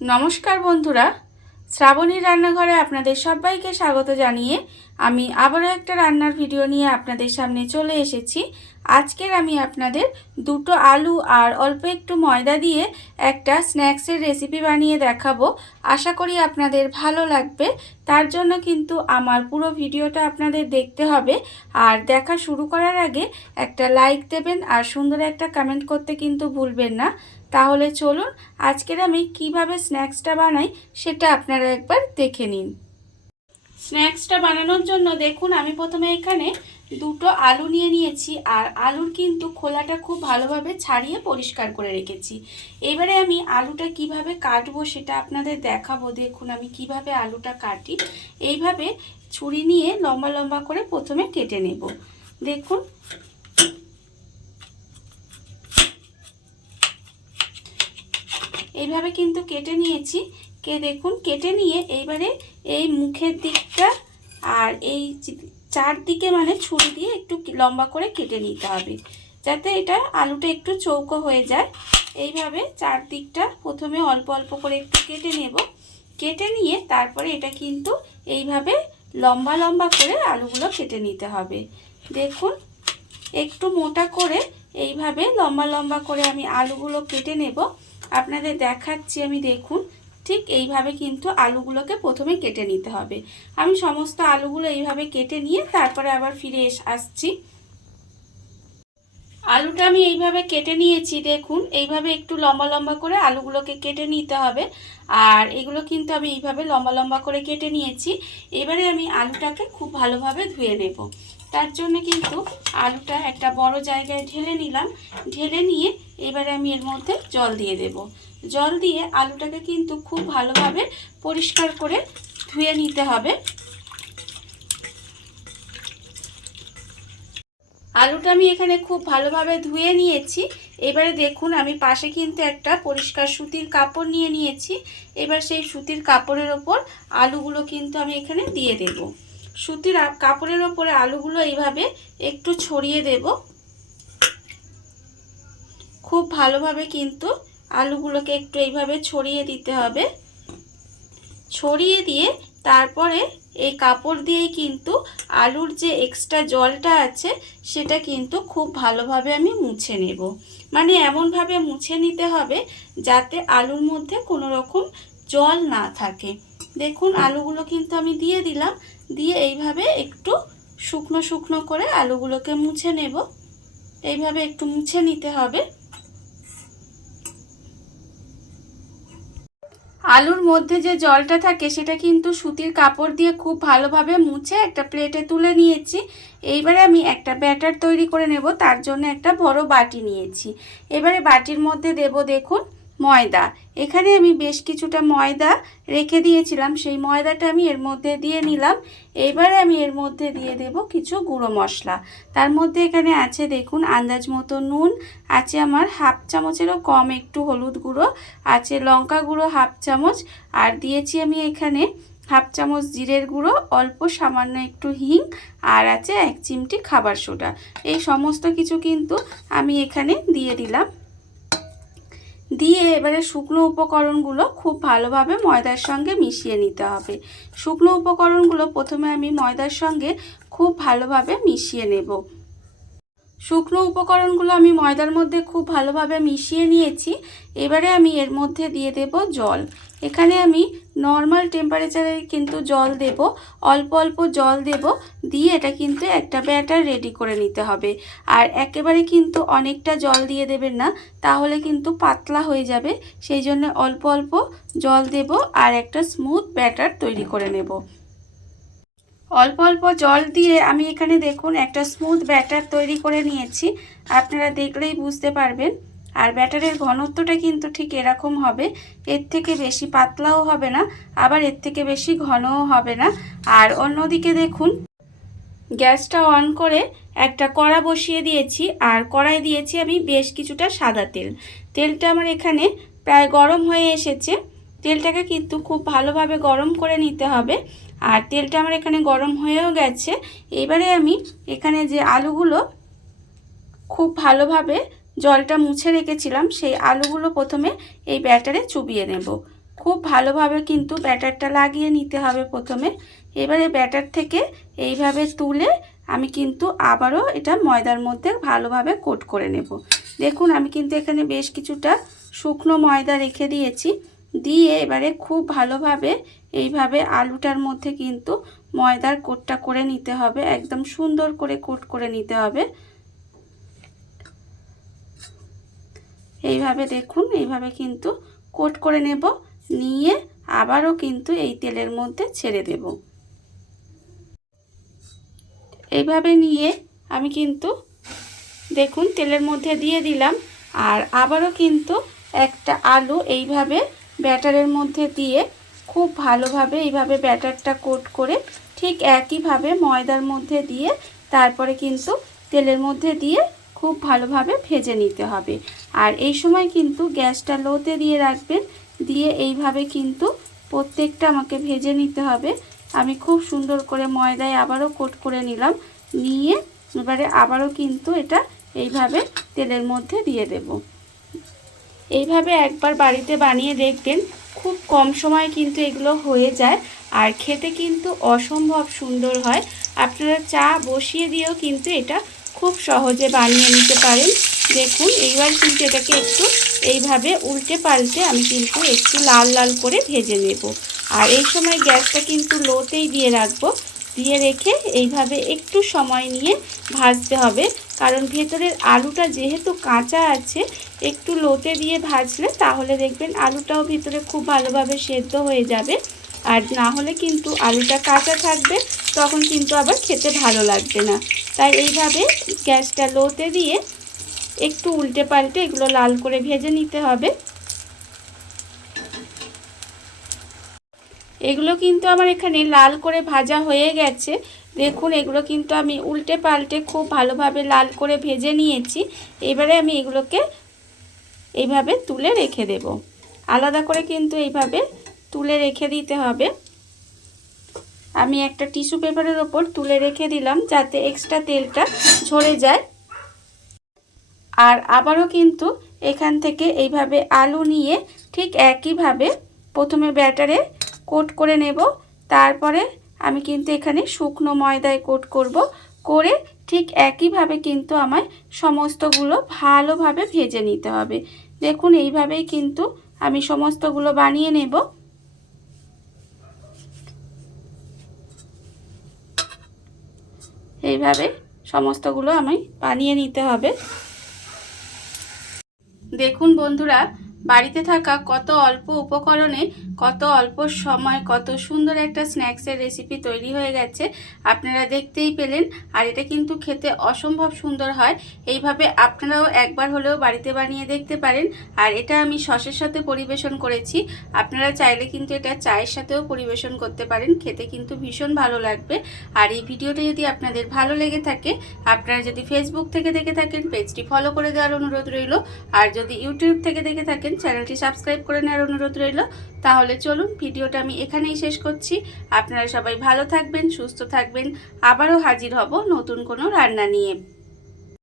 নমস্কার বন্ধুরা, শ্রাবণী রান্নাঘরে আপনাদের সবাইকে স্বাগত জানিয়ে আমি আবারও একটা রান্নার ভিডিও নিয়ে আপনাদের সামনে চলে এসেছি। আজকের আমি আপনাদের দুটো আলু আর অল্প একটু ময়দা দিয়ে একটা স্ন্যাক্সের রেসিপি বানিয়ে দেখাবো। আশা করি আপনাদের ভালো লাগবে। তার জন্য কিন্তু আমার পুরো ভিডিওটা আপনাদের দেখতে হবে। আর দেখা শুরু করার আগে একটা লাইক দেবেন আর সুন্দর একটা কমেন্ট করতে কিন্তু ভুলবেন না। তাহলে চলুন আজকের আমি কিভাবে স্ন্যাক্সটা বানাই সেটা আপনারা একবার দেখে নিন। স্ন্যাক্সটা বানানোর জন্য দেখুন আমি প্রথমে এখানে দুটো আলু নিয়ে নিয়েছি আর আলুর কিন্তু খোলাটা খুব ভালোভাবে ছাড়িয়ে পরিষ্কার করে রেখেছি। এবারে আমি আলুটা কিভাবে কাটবো সেটা আপনাদের দেখাবো। দেখুন আমি কিভাবে আলুটা কাটি। এইভাবে ছুরি নিয়ে লম্বা লম্বা করে প্রথমে কেটে নেব। দেখুন এইভাবে কিন্তু কেটে নিয়েছি। দেখুন কেটে নিয়ে এইবারে এই মুখের দিকটা আর এই চারদিকে মানে ছুরি দিয়ে একটু লম্বা করে কেটে নিতে হবে, যাতে এটা আলুটা একটু চৌকো হয়ে যায়। এইভাবে চারদিকটা প্রথমে অল্প অল্প করে একটু কেটে নেব। কেটে নিয়ে তারপরে এটা কিন্তু এইভাবে লম্বা লম্বা করে আলুগুলো কেটে নিতে হবে। দেখুন একটু মোটা করে এইভাবে লম্বা লম্বা করে আমি আলুগুলো কেটে নেব। আপনাদের দেখাচ্ছি আমি। দেখুন ঠিক এইভাবে কিন্তু আলুগুলোকে প্রথমে কেটে নিতে হবে। আমি সমস্ত আলুগুলো এইভাবে কেটে নিয়ে তারপরে আবার ফিরে আসছি। আলুটা আমি এইভাবে কেটে নিয়েছি। দেখুন এইভাবে একটু লম্বা লম্বা করে আলুগুলোকে কেটে নিতে হবে। আর এগুলো কিন্তু আমি এইভাবে লম্বা লম্বা করে কেটে নিয়েছি। এবারে আমি আলুটাকে খুব ভালোভাবে ধুয়ে নেব। তার জন্য কিন্তু আলুটা একটা বড় জায়গায় ঢেলে নিলাম। ঢেলে নিয়ে এবারে আমি এর মধ্যে জল দিয়ে দেব। জল দিয়ে আলুটাকে কিন্তু খুব ভালোভাবে পরিষ্কার করে ধুয়ে নিতে হবে। আলুটা আমি এখানে খুব ভালোভাবে ধুয়ে নিয়েছি। এবারে দেখুন আমি পাশে কিন্তু একটা পরিষ্কার সুতির কাপড় নিয়ে নিয়েছি। এবার সেই সুতির কাপড়ের ওপর আলুগুলো কিন্তু আমি এখানে দিয়ে দেব। সুতির কাপড়ের ওপরে আলুগুলো এইভাবে একটু ছড়িয়ে দেব। খুব ভালোভাবে কিন্তু আলুগুলোকে একটু এইভাবে ছড়িয়ে দিতে হবে। ছড়িয়ে দিয়ে তারপরে এই কাপড় দিয়েই কিন্তু আলুর যে এক্সট্রা জলটা আছে সেটা কিন্তু খুব ভালোভাবে আমি মুছে নেব। মানে এমনভাবে মুছে নিতে হবে যাতে আলুর মধ্যে কোনো রকম জল না থাকে। দেখুন আলুগুলো কিন্তু আমি দিয়ে দিলাম। দিয়ে এইভাবে একটু শুকনো শুকনো করে আলুগুলোকে মুছে নেব। এইভাবে একটু মুছে নিতে হবে। আলুর মধ্যে যে জলটা থাকে সেটা কিন্তু সুতির কাপড় দিয়ে খুব ভালোভাবে মুছে একটা প্লেটে তুলে নিয়েছি। এইবারে আমি একটা ব্যাটার তৈরি করে নেব। তার জন্য একটা বড় বাটি নিয়েছি। এবারে বাটির মধ্যে দেব দেখুন ময়দা। এখানে আমি বেশ কিছুটা ময়দা রেখে দিয়েছিলাম, সেই ময়দাটা আমি এর মধ্যে দিয়ে নিলাম। এইবারে আমি এর মধ্যে দিয়ে দেব কিছু গুঁড়ো মশলা। তার মধ্যে এখানে আছে দেখুন আন্দাজ মতো নুন, আছে আমার হাফ চামচেরও কম একটু হলুদ গুঁড়ো, আছে লঙ্কা গুঁড়ো হাফ চামচ, আর দিয়েছি আমি এখানে হাফ চামচ জিরের গুঁড়ো, অল্প সামান্য একটু হিং, আর আছে 1 চিমটি খাবার সোডা। এই সমস্ত কিছু কিন্তু আমি এখানে দিয়ে দিলাম। দিয়ে এবারে শুকনো উপকরণগুলো খুব ভালোভাবে ময়দার সঙ্গে মিশিয়ে নিতে হবে। শুকনো উপকরণগুলো প্রথমে আমি ময়দার সঙ্গে খুব ভালোভাবে মিশিয়ে নেব। শুকনো উপকরণগুলো আমি ময়দার মধ্যে খুব ভালোভাবে মিশিয়ে নিয়েছি। এবারে আমি এর মধ্যে দিয়ে দেব জল। এখানে আমি নর্মাল টেম্পারেচারে কিন্তু জল দেব, অল্প অল্প জল দেব। দিয়ে এটা কিন্তু একটা ব্যাটার রেডি করে নিতে হবে। আর একেবারে কিন্তু অনেকটা জল দিয়ে দেবেন না, তাহলে কিন্তু পাতলা হয়ে যাবে। সেই জন্য অল্প অল্প জল দেব আর একটা স্মুথ ব্যাটার তৈরি করে নেব। অল্প অল্প জল দিয়ে আমি এখানে দেখুন একটা স্মুথ ব্যাটার তৈরি করে নিয়েছি। আপনারা দেখলেই বুঝতে পারবেন। আর ব্যাটারের ঘনত্বটা কিন্তু ঠিক এরকম হবে। এর থেকে বেশি পাতলাও হবে না, আবার এর থেকে বেশি ঘনও হবে না। আর অন্যদিকে দেখুন গ্যাসটা অন করে একটা কড়া বসিয়ে দিয়েছি। আর কড়াই দিয়েছি আমি বেশ কিছুটা সাদা তেল। তেলটা আমার এখানে প্রায় গরম হয়ে এসেছে। তেলটাকে কিন্তু খুব ভালোভাবে গরম করে নিতে হবে। আর তেলটা আমার এখানে গরম হয়েও গেছে। এবারে আমি এখানে যে আলুগুলো খুব ভালোভাবে জলটা মুছে রেখেছিলাম সেই আলুগুলো প্রথমে এই ব্যাটারে চুবিয়ে নেব। খুব ভালোভাবে কিন্তু ব্যাটারটা লাগিয়ে নিতে হবে প্রথমে। এবারে ব্যাটার থেকে এইভাবে তুলে আমি কিন্তু আবারও এটা ময়দার মধ্যে ভালোভাবে কোট করে নেব। দেখুন আমি কিন্তু এখানে বেশ কিছুটা শুকনো ময়দা রেখে দিয়েছি, দিয়ে এবারে খুব ভালোভাবে এইভাবে আলুটার মধ্যে কিন্তু ময়দার কোটটা করে নিতে হবে, একদম সুন্দর করে কোট করে নিতে হবে। এইভাবে দেখুন, এইভাবে কিন্তু কোট করে নেব, নিয়ে আবারও কিন্তু এই তেলের মধ্যে ছেড়ে দেব। এইভাবে নিয়ে আমি কিন্তু দেখুন তেলের মধ্যে দিয়ে দিলাম, আর আবারও কিন্তু একটা আলু এইভাবে ব্যাটারের মধ্যে দিয়ে খুব ভালোভাবে এইভাবে ব্যাটারটা কোট করে ঠিক একইভাবে ময়দার মধ্যে দিয়ে তারপরে কিন্তু তেলের মধ্যে দিয়ে খুব ভালোভাবে ভেজে নিতে হবে। আর এই সময় কিন্তু গ্যাসটা লোতে দিয়ে রাখবেন, দিয়ে এইভাবে কিন্তু প্রত্যেকটা আমাকে ভেজে নিতে হবে। আমি খুব সুন্দর করে ময়দায় আবারও কোট করে নিলাম, নিয়ে এবারে আবারও কিন্তু এটা এইভাবে তেলের মধ্যে দিয়ে দেব। এইভাবে একবার বাড়িতে বানিয়ে দেখবেন, খুব কম সময় কিন্তু এগুলো হয়ে যায়, আর খেতে কিন্তু অসম্ভব সুন্দর হয়। আপনারা চা বসিয়ে দিয়েও কিন্তু এটা খুব সহজে বানিয়ে নিতে পারেন। দেখুন এইবার কিন্তু এটাকে একটু এইভাবে উল্টে পাল্টে আমি কিন্তু একটু লাল লাল করে ভেজে নেব। আর এই সময় গ্যাসটা কিন্তু লোতেই দিয়ে রাখবো, দিয়ে রেখে এইভাবে একটু সময় নিয়ে ভাজতে হবে, কারণ ভেতরের আলুটা যেহেতু কাঁচা আছে, একটু লোতে দিয়ে ভাজলে তাহলে দেখবেন আলুটাও ভিতরে খুব ভালোভাবে সেদ্ধ হয়ে যাবে। আর না হলে কিন্তু আলুটা কাঁচা থাকবে, তখন কিন্তু আবার খেতে ভালো লাগবে না। তাই এইভাবে গ্যাসটা লোতে দিয়ে একটু উল্টে পাল্টে এগুলো লাল করে ভেজে নিতে হবে। এগুলো কিন্তু আমার এখানে লাল করে ভাজা হয়ে গেছে। দেখুন এগুলো কিন্তু আমি উল্টে পাল্টে খুব ভালোভাবে লাল করে ভেজে নিয়েছি। এবারে আমি এগুলোকে এইভাবে তুলে রেখে দেব, আলাদা করে কিন্তু এইভাবে তুলে রেখে দিতে হবে। আমি একটা টিস্যু পেপারের ওপর তুলে রেখে দিলাম যাতে এক্সট্রা তেলটা ঝরে যায়। আর আবারও কিন্তু এখান থেকে এইভাবে আলু নিয়ে ঠিক একইভাবে প্রথমে ব্যাটারে কোট করে নেব, তারপরে আমি কিন্তু এখানে শুকনো ময়দায় কোট করব, করে ঠিক একইভাবে কিন্তু আমায় সমস্তগুলো ভালোভাবে ভেজে নিতে হবে। দেখুন এইভাবেই কিন্তু আমি সমস্তগুলো বানিয়ে নেব। এইভাবে সমস্তগুলো আমি বানিয়ে নিতে হবে। দেখুন বন্ধুরা, বাড়িতে থাকা কত অল্প উপকরণে কত অল্প সময় কত সুন্দর একটা স্ন্যাক্সের রেসিপি তৈরি হয়ে গেছে, আপনারা দেখতেই পেলেন। আর এটা কিন্তু খেতে অসম্ভব সুন্দর হয়। এইভাবে আপনারাও একবার হলেও বাড়িতে বানিয়ে দেখতে পারেন। আর এটা আমি সসের সাথে পরিবেশন করেছি, আপনারা চাইলে কিন্তু এটা চায়ের সাথেও পরিবেশন করতে পারেন, খেতে কিন্তু ভীষণ ভালো লাগবে। আর এই ভিডিওটা যদি আপনাদের ভালো লেগে থাকে, আপনারা যদি ফেসবুক থেকে দেখে থাকেন পেজটি ফলো করে দেওয়ার অনুরোধ রইল, আর যদি ইউটিউব থেকে দেখে থাকেন চ্যানেলটি সাবস্ক্রাইব করে নেওয়ার অনুরোধ রইল। তাহলে চলুন ভিডিওটা আমি এখানেই শেষ করছি। আপনারা সবাই ভালো থাকবেন, সুস্থ থাকবেন। আবারও হাজির হব নতুন কোনো রান্না নিয়ে।